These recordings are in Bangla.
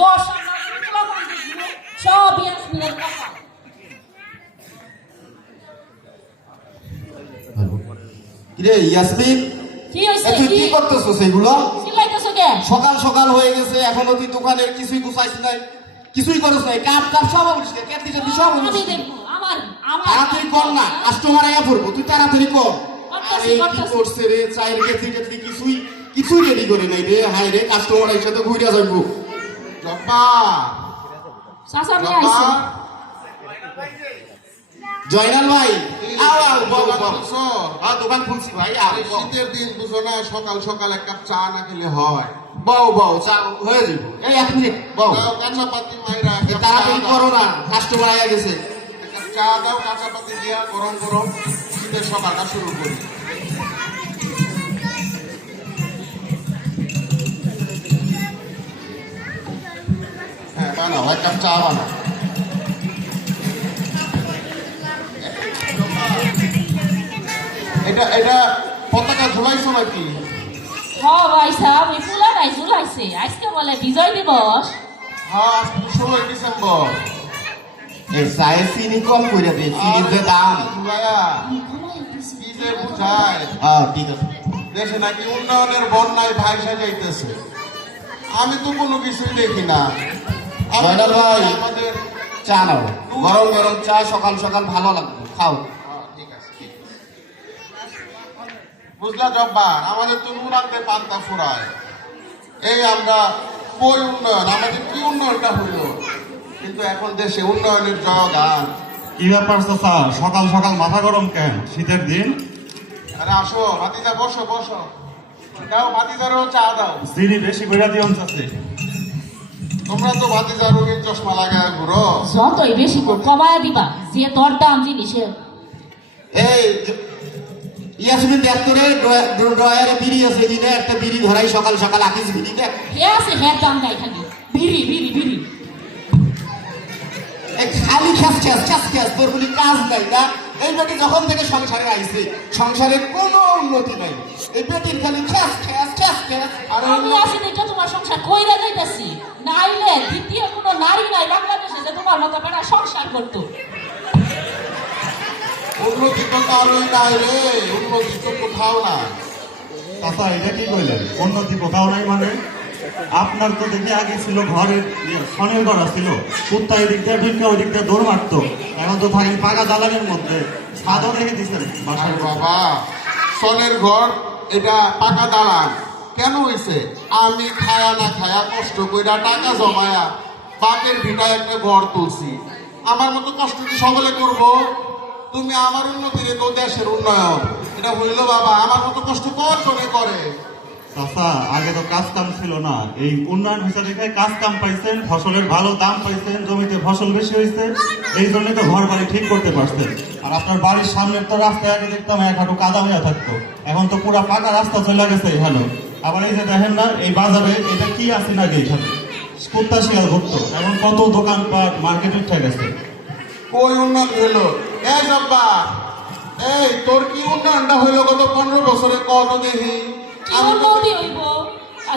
দশ সব ইয়াসমিনের কথা। কিরে ইয়াসমিন, কি হইছে? তুই কি করতেছস এগুলো? চিল্লাইতেছো কেন? সকাল সকাল হয়ে গেছে, এখনো তুই দোকানের কিছুই গুছাইছ নাই, কিছুই করছ নাই, কাপ কাপ সব অবস্থা কেটে কেটে সব আমি অবস্থা। দেখবো আমার আমার তাড়াতাড়ি কর না, কাস্টমার আয়া পড়বো, তুই তাড়াতাড়ি কর। করতাছি, আরে কি করতাছি। করছে রে, চায়ের কেটে কেটে কিছুই রেডি করে নাই রে। হাই রে, কাস্টমারের সাথে ঘুরে যাইবো। জব্বা চাচা নিয়ে আইছে। জয়নাল ভাই, আও আও বউ দোকান বউ। খুলছো? হ্যাঁ দোকান খুলছি ভাই, আও বউ। শীতের দিন বুঝো না, সকাল সকাল এক কাপ চা না খেলে হয়? বউ বউ চা হয়ে যাবো। এই এক মিনিট বউ, দাও কাঁচা পাতি মাইরা, এক কাপ চা তাড়াতাড়ি দাও। করো না, কাস্টমার আয়া গেছে। এক কাপ চা দাও কাঁচা পাতি দিয়া, গরম গরম শীতের সকালটা শুরু করি। হ্যাঁ বানাও, এক কাপ চা বানাও। এটা পতাকা ঝুলাইছো নাকি? হ ভাই সাহেব, এই ফুলা নাই ঝুলাইছে। আজকে বলে বিজয় দিবস। হ্যাঁ আজকে 16 ডিসেম্বর। এই চায়ে চিনি কম করে দে, চিনির যে দাম। ঝুলাইয়া কি যে বুঝায়। হ্যাঁ ঠিক আছে। দেশে নাকি উন্নয়নের বন্যায় ভাইসা যাইতেছে, আমি তো কোনো কিছুই দেখি না। আমি জয়নাল ভাই। আমাদের চা নাও, গরম গরম চা, সকাল সকাল ভালো লাগবে, খাও। ঠিক আছে, ঠিক আছে। বুঝলা জব্বার, আমাদের তো নুরাতে পান্তা ফুরায়। এই আমরা কই উন্নয়ন, আমাদের কি উন্নয়নটা হইল? কিন্তু এখন দেশে উন্নয়নের জয়গান। কি ব্যাপার চাচা, সকাল সকাল মাথা গরম কেন? শীতের দিন। আরে আসো ভাতিজা, বসো বসো। দাও ভাতিজারও চা দাও। চিনি বেশি করে দিও চাচি। তোমরা তো ভাতিজা রঙিন চশমা লাগায় ঘুরো। যতই বেশি কমায়া দিবা, যে তোর দাম জিনিসের। এই ইয়াসমিন দেখ তো রে, ড্রয়ারে বিড়ি আছে কিনা, একটা বিড়ি ধরাই সকাল সকাল আকিস বিড়ি দেখ। হে আছে হে দাম দেয় খালি বিড়ি বিড়ি বিড়ি। এই খালি খ্যাস খ্যাস খ্যাস খ্যাস, তোর বলি কাজ নাই না? এই বেটি যখন থেকে সংসারে আইছে, সংসারে কোনো উন্নতি নাই। এই বেটির খালি খ্যাস খ্যাস খ্যাস খ্যাস। আর আমি আসি দেখে তোমার সংসার কইরা যাইতাছি। নাইলে দ্বিতীয় কোনো নারী নাই বাংলাদেশে যে তোমার মতো বেড়া সংসার করতো। উন্নতি তো কারোই নাই রে, উন্নতি তো কোথাও না। চাচা এটা কি কইলেন? উন্নতি কোথাও নাই মানে? আপনার তো দেখি আগে ছিল ঘরের সনের ঘর ছিল, কুত্তা এদিক দিয়ে ঢুকে ওই দিক দিয়ে দৌড় মারতো। এখন তো থাকেন পাকা দালানের মধ্যে, ছাদও রেখে দিচ্ছেন আরে বাসায়। বাবা, সনের ঘর এটা পাকা দালান কেন হইছে? আমি খায়া না খায়া কষ্ট কইরা টাকা জমায়া বাপের ভিটায় একটা ঘর তুলছি। আমার মতো কষ্ট কি সকলে করবো? তুমি আমার উন্নতি রে তো দেশের উন্নয়ন, এটা হইল বাবা। আমার মতো কষ্ট কর করে করে। চাচা আগে তো কাজ কাম ছিল না, এই উন্নয়ন হিসাবে দেখে কাজ কাম পাইছেন, ফসলের ভালো দাম পাইছেন, জমিতে ফসল বেশি হয়েছে, এই জন্য তো ঘর বাড়ি ঠিক করতে পারছেন। আর আপনার বাড়ির সামনের তো রাস্তায় আগে দেখতাম এক হাঁটু কাদা হয়ে থাকতো, এখন তো পুরা পাকা রাস্তা চলে গেছে এখানে। আবার এই যে দেখেন না এই বাজারে এটা কি আছে না এখানে কুত্তা শিয়াল ঘুরতো, এখন কত দোকানপাট মার্কেট উঠে গেছে। কই উন্নয়ন হইলো? এই জব্বা, এই তোর কি উন্নয়নটা হইলো গত 15 বছরে? কত দেখি কি আমি তো উন্নতি হইব?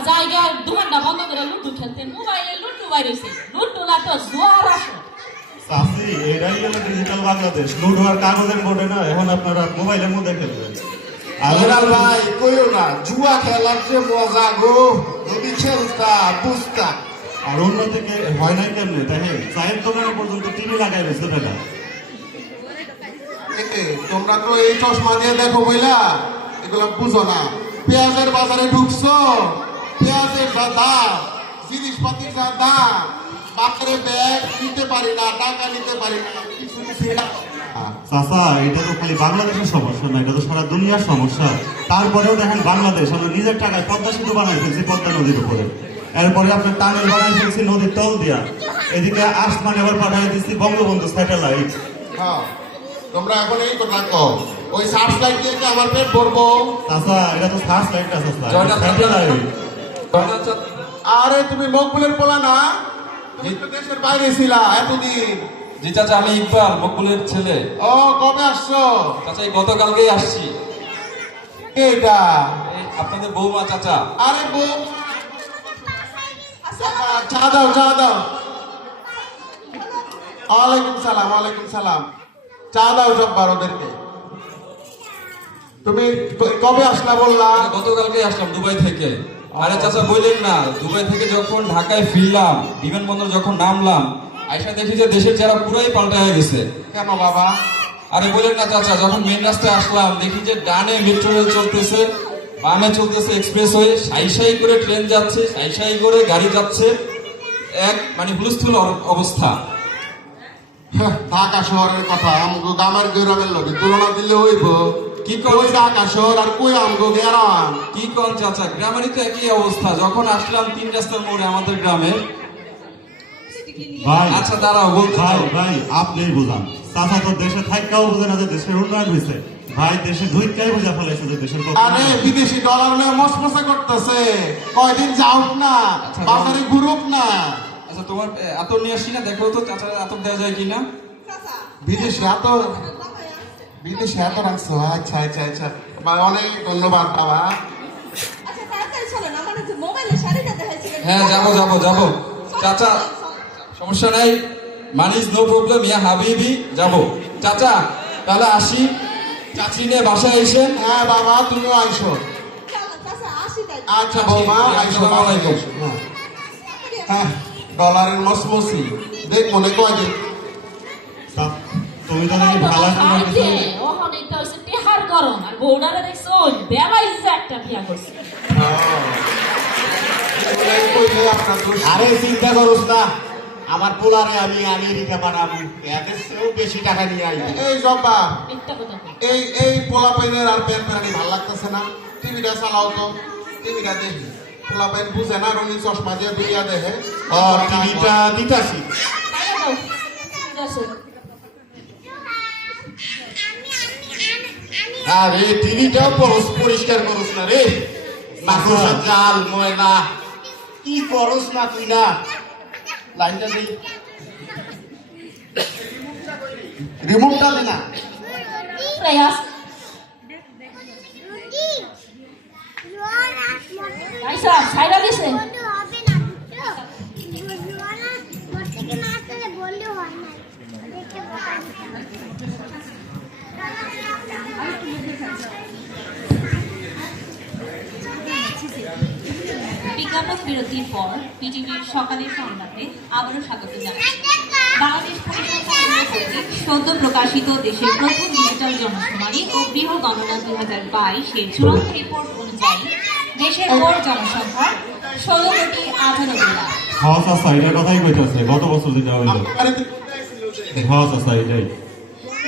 জায়গা দোকানটা বন্ধ করে লুডু খেলতেন, মোবাইলে লুডু বাইরেছে। লুডু না তো জোয়ার আসো। চাষি এটাই হলো ডিজিটাল বাংলাদেশ, লুডো আর কাগজের বোর্ডে না, এখন আপনারা মোবাইলের মধ্যে খেলবেন। জয়নাল ভাই কইও না, জুয়া খেলার যে মজা গো, যদি খেলতা বুঝতা। আর অন্যদিকে হয় নাই কেমনে দেখেন, চায়ের দোকানে পর্যন্ত টিভি লাগাই রয়েছে বেটা। তোমরা তো এই চশমা দিয়ে দেখো বইলা, এগুলো বুঝো না। পেঁয়াজের বাজারে ঢুকছো, পেঁয়াজের যা দাম, জিনিসপাতির যা দাম, বাপরে ব্যাগ নিতে পারি না, টাকা নিতে পারি না, কিছু কিছু চাচা এটা তো খালি বাংলাদেশের সমস্যা না, এটা তো সারা দুনিয়ার সমস্যা। তারপরেও দেখেন বাংলাদেশ আমরা নিজের টাকায় পদ্মা সেতু বানাই ফেলছি পদ্মা নদীর উপরে, এরপরে আপনার টানেল বানাই ফেলছি নদীর তল দিয়া, এদিকে আসমান এবার পাঠাই দিচ্ছি বঙ্গবন্ধু স্যাটেলাইট। হ্যাঁ, তোমরা এখন এই তো থাকো, ওই সার্চ লাইট দিয়ে কি আমার পেট ভরবো? চাচা এটা তো ফার্স্ট লাইট আছে জয়নাল স্যাটেলাইট। আরে তুমি মকবুলের পোলা না? তুমি তো দেশের বাইরে ছিলা এতদিন। জি চাচা, আমি ইকবাল মকবুলের ছেলে। ও কবে আসছো? চাচা এই গতকালকেই আসছি। কে এটা? এই আপনাদের বৌমা চাচা। আরে বউ, চা দাও চা দাও। ওয়ালাইকুম সালাম ওয়ালাইকুম সালাম। চা দাও জব্বার ওদেরকে। তুমি কবে আসলা বললা? গতকালকে আসলাম দুবাই থেকে। আরে চাচা বললেন না, দুবাই থেকে যখন ঢাকায় ফিরলাম, বিমানবন্দর যখন নামলাম, আইসা দেখি যে দেশের চেহারা পুরাই পাল্টা হয়ে গেছে। কেন বাবা? আরে বললেন না চাচা, যখন মেন রাস্তায় আসলাম দেখি যে ডানে মেট্রো রেল চলতেছে, বামে চলতেছে এক্সপ্রেসওয়ে, সাই সাই করে ট্রেন যাচ্ছে, সাই সাই করে গাড়ি যাচ্ছে, এক মানে হুলস্থুল অবস্থা। ঢাকা শহরের কথা আমগো গ্রামের গৌরবের লোকে তুলনা দিলে হইব। কি কই কই ঢাকা শহর আর কই আমগো গ্রাম? কি কোন চাচা, গ্রামেরই তো একই অবস্থা। যখন আসলাম 3 রাস্তার মোড়ে আমাদের গ্রামে। ভাই আচ্ছা দাঁড়াও বলতে ভাই দাও। ভাই আপনি বুঝান, চাচা তো দেশে থাকাও বুঝে না যে দেশের উন্নয়ন হয়েছে। ভাই দেশে ঢুইকাই বুঝা ফেলাইছে যে দেশের কত আরে বিদেশি ডলার নিয়ে মসমসে করতেছে, কয়দিন যাওক না, আচ্ছা, বাজারে ঘুরুক না। আচ্ছা তোমার আতর নিয়ে আসছি না, দেখো তো চাচার আতর দেওয়া যায় কিনা। বিদেশি এত বিদেশি এত রাখছো? আচ্ছা আচ্ছা আচ্ছা, অনেক ধন্যবাদ বাবা। আচ্ছা তাড়াতাড়ি চলো না, আমার যে মোবাইলে শাড়িটা দেখাইছিলেন। হ্যাঁ যাবো যাবো যাবো চাচা, সমস্যা নাই, মানিস নো প্রবলেম, ইয়া হাবিবি, যাবো চাচা। তাহলে আসি, চাচি নিয়ে বাসায় এসে। হ্যাঁ বাবা তুমিও আইসো। চলো চাচা আসি তাই। আচ্ছা বৌমা আইসো বাসায় আইসো। হ্যাঁ ডলারের মসমসি দেখ মনে কয়দিন। তুমি তো দেখি ভালো খাইতে ওহন এটা হইছে তেহার গরম আর বউডারে দেখছো বেলাই একটা বিয়া করছে। আপনার দোষ। আরে চিন্তা করোস না, আমার পোলারে আমি আমেরিকা পাঠাবো, এদের চেয়েও বেশি টাকা নিয়ে আই। এই জব্বা, একটা কথা কই। এই পোলা পাইনের আর প্যান প্যানি ভাল লাগতেছে না। টিভিটা চালাও তো, টিভিটা দেখি। পোলা পাইন বুঝে না, রঙিন চশমা দিয়ে দুনিয়া দেখে। ও টিভিটা দিতাছি। তাই দাও ঠিক আছে। আরে টিভিটাও পরিষ্কার করোস না রে, মাকড়সার জাল ময়লা কি করোস না তুই না। লাইনটা দিই, রিমোটটা দে না। প্রয়াস আইসা ছাইরা দিছে। বিজ্ঞাপন বিরতির পর পিটিভির সকালের সংবাদে আবারও স্বাগত জানাই। বাংলাদেশ পরিসংখ্যান কর্তৃক সদ্য প্রকাশিত দেশের প্রথম ডিজিটাল জনশুমারি ও গৃহ গণনা 2022 এর চূড়ান্ত রিপোর্ট অনুযায়ী দেশের গড় জনসংখ্যা 16,98,00,000। হ্যাঁ চাচা এটার কথাই কইতেছে, গত বছর যেটা হইলো। আরে হ্যাঁ চাচা এটাই।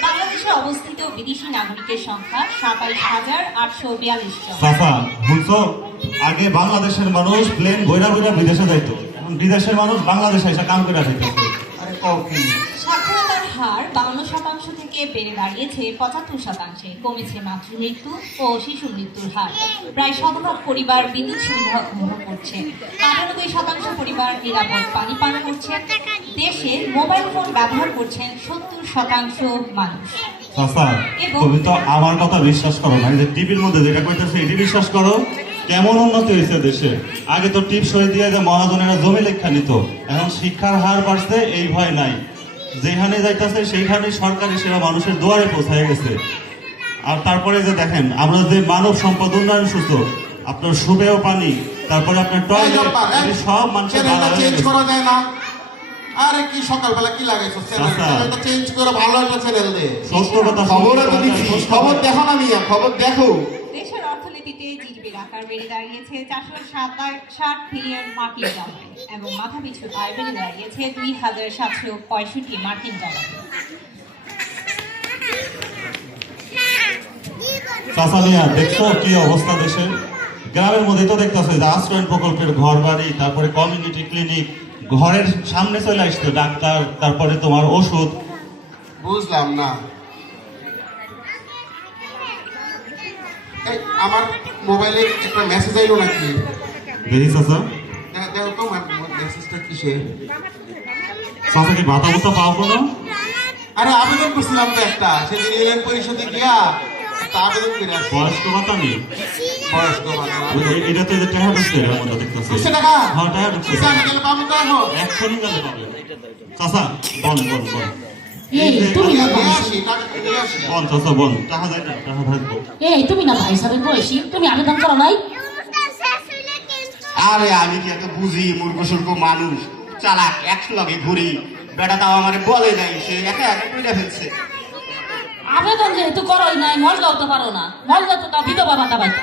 বাংলাদেশে অবস্থিত বিদেশি নাগরিকের সংখ্যা 27,842 জন। চাচা বুঝছো, আগে বাংলাদেশের মানুষ প্লেন বইরা বইরা বিদেশে যাইতো, এখন বিদেশের মানুষ বাংলাদেশে এসে কাম করে যাইতেছে। আরে কও কি? সাক্ষরতার হার 52% থেকে বেড়ে দাঁড়িয়েছে 75%। কমেছে মাতৃমৃত্যু ও শিশু মৃত্যুর হার। প্রায় শতভাগ পরিবার বিদ্যুৎ সুবিধা উপভোগ করছে। 98% পরিবার নিরাপদ পানি পান করছেন। দেশে মোবাইল ফোন ব্যবহার করছেন 70% মানুষ। চাচা তুমি তো আমার কথা বিশ্বাস করো না, এই যে টিভির মধ্যে যেটা কইতেছে এটি বিশ্বাস করো। কেমন উন্নতি হয়েছে দেশে। আগে তো টিপ সই দিয়ে যে মহাজনেরা জমি লেখা নিত, এখন শিক্ষার হার বাড়ছে, এই ভয় নাই। যেখানে যাইতেছে সেইখানে সরকারি সেবা মানুষের দুয়ারে পৌঁছায় গেছে। আর তারপরে যে দেখেন আমরা যে মানব সম্পদ উন্নয়ন সূচক, আপনার সুপেয় পানি, তারপরে আপনার এই টয়লেট, জব্বা, এই সব মানুষের চ্যানেলটা ভালো হয়ে চেঞ্জ গেছে। করা যায় না? আরে কি সকালবেলা কি লাগাইছো? আচ্ছা। চ্যানেলটা চেঞ্জ করে ভালো একটা চ্যানেল দে। সত্য কথা খবর তো দিচ্ছি, খবর দেখো না মিয়া, খবর দেখো। দেশের অর্থনীতিতে জিডিপির আকার বেড়ে দাঁড়িয়েছে 467 বিলিয়ন মার্কিন ডলার এবং মাথাপিছু আয় বেড়ে দাঁড়িয়েছে 2,765 মার্কিন ডলার। চাচা মিয়া দেখছো কি অবস্থা দেশের। গ্রামের মধ্যে তো দেখতেছে যে আশ্রয়ণ প্রকল্পের ঘর বাড়ি, তারপরে কমিউনিটি ক্লিনিক, ঘরের সামনে চলে আসতো ডাক্তার, তারপরে তোমার ওষুধ। বুঝলাম না। এই আমার মোবাইলে একটা মেসেজ আইলো নাকি? দেখি চাচা, দেখো তো মেসেজটা কিসের? চাচা কি ভাতা ভুতা পাও কোনো? আরে আবেদন করছিলাম তো একটা, সেদিন ইউনিয়ন পরিষদে গিয়া একটা আবেদন করে আসছি। বয়স্ক ভাতা নেই। বয়স্ক ভাতা। এটা তো যে টাকা ঢুকছে এর মধ্যে দেখতেছি। 200 টাকা? হ্যাঁ টাকা ঢুকছে। আচ্ছা, আমি গেলে পাবো তো এখন? এক্ষুনি গেলে পাবে। চাচা বন বন বন। এই তুমি না নিয়ে ভাই আসি, টাকাটা নিয়ে আসি। বন চাচা বন। টাকা যাই না, টাকা থাকবো। এই তুমি না ভাই সাহেবের বয়সী তুমি আবেদন করো নাই আরে আমি কি এত বুঝি মূর্খ সুর্খ মানুষ চালাক একশো লগে ঘুরি বেটা তাও আমারে বলে নাই সে একা একা করে ফেলছে। আবেদন যেহেতু করোই নাই মরলেও তো পারো না মরলে তো তা বিধবা ভাতা পাইতা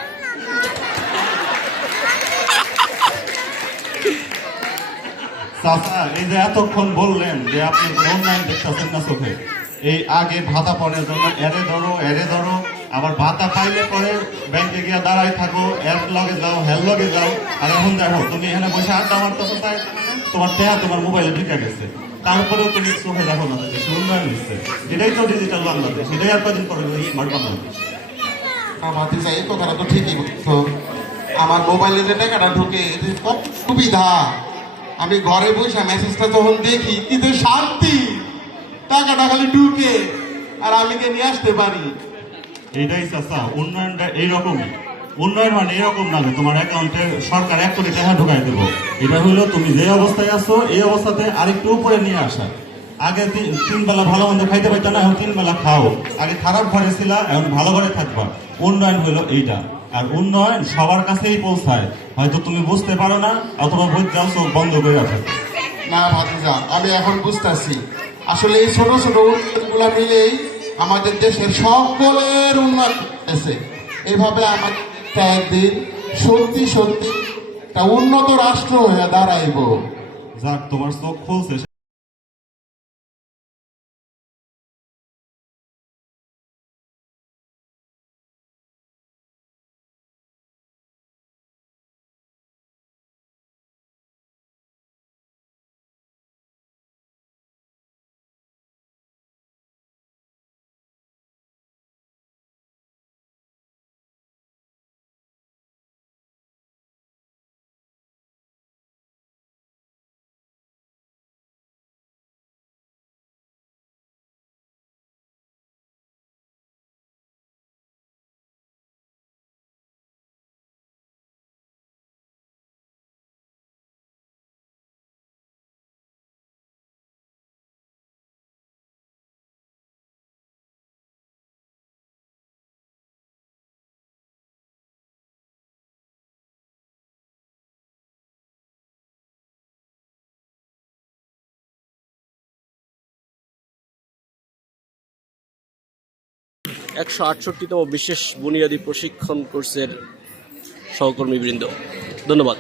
চাচা এই যে এতক্ষণ বললেন যে আপনি অনলাইন দেখতেছেন না চোখে, এই আগে ভাতা পড়ার জন্য এরে ধরো আবার ভাতা পাইলে পরে ব্যাংকে গিয়ে দাঁড়াই থাকো, এর লগে যাও হের লগে যাও, আর এখন দেখো তুমি এখানে বসে আড্ডা মারতেছো তাই তোমার টেহা তোমার মোবাইলে ঢুকে গেছে, তারপরেও তুমি চোখে দেখো না যে উন্নয়ন হচ্ছে। এটাই তো ডিজিটাল বাংলাদেশ, এটাই আর কদিন পরে স্মার্ট বাংলাদেশ। আমার দিশা এই কথাটা তো ঠিকই বলছো। আমার মোবাইলে যে টাকাটা ঢোকে এতে কত সুবিধা। আমি ঘরে বসে মেসেজটা যখন দেখি কিন্তু শান্তি, টাকাটা খালি ঢুকে আর আমি কে নিয়ে আসতে পারি। এইটাই চাচা উন্নয়নটা এইরকমই। উন্নয়ন মানে এরকম না যে তোমার অ্যাকাউন্টে সরকার 1 কোটি টাকা ঢুকাই দেবো। এটা হলো তুমি যে অবস্থায় আছো এই অবস্থাতে আরেকটু উপরে নিয়ে আসা। আগে 3 বেলা ভালো মন্দ খাইতে পারতো না, এখন 3 বেলা খাও। আগে খারাপ ঘরে ছিলা, এখন ভালো ঘরে থাকবা। উন্নয়ন হলো এইটা। আর উন্নয়ন সবার কাছেই পৌঁছায়, হয়তো তুমি বুঝতে পারো না অথবা বুঝছাও চোখ বন্ধ করে রাখো। না ভাতিজা, আমি এখন বুঝতেছি আসলে এই ছোট ছোট উন্নয়নগুলো মিলেই আমাদের দেশের সকলের উন্নয়ন হয়েছে। এইভাবে আমাদের একদিন সত্যি সত্যি একটা উন্নত রাষ্ট্র হয়ে দাঁড়াইব। যাক তোমার চোখ খুলছে। একশো 68তম বিশেষ বুনিয়াদী প্রশিক্ষণ কোর্সের সহকর্মীবৃন্দ, ধন্যবাদ।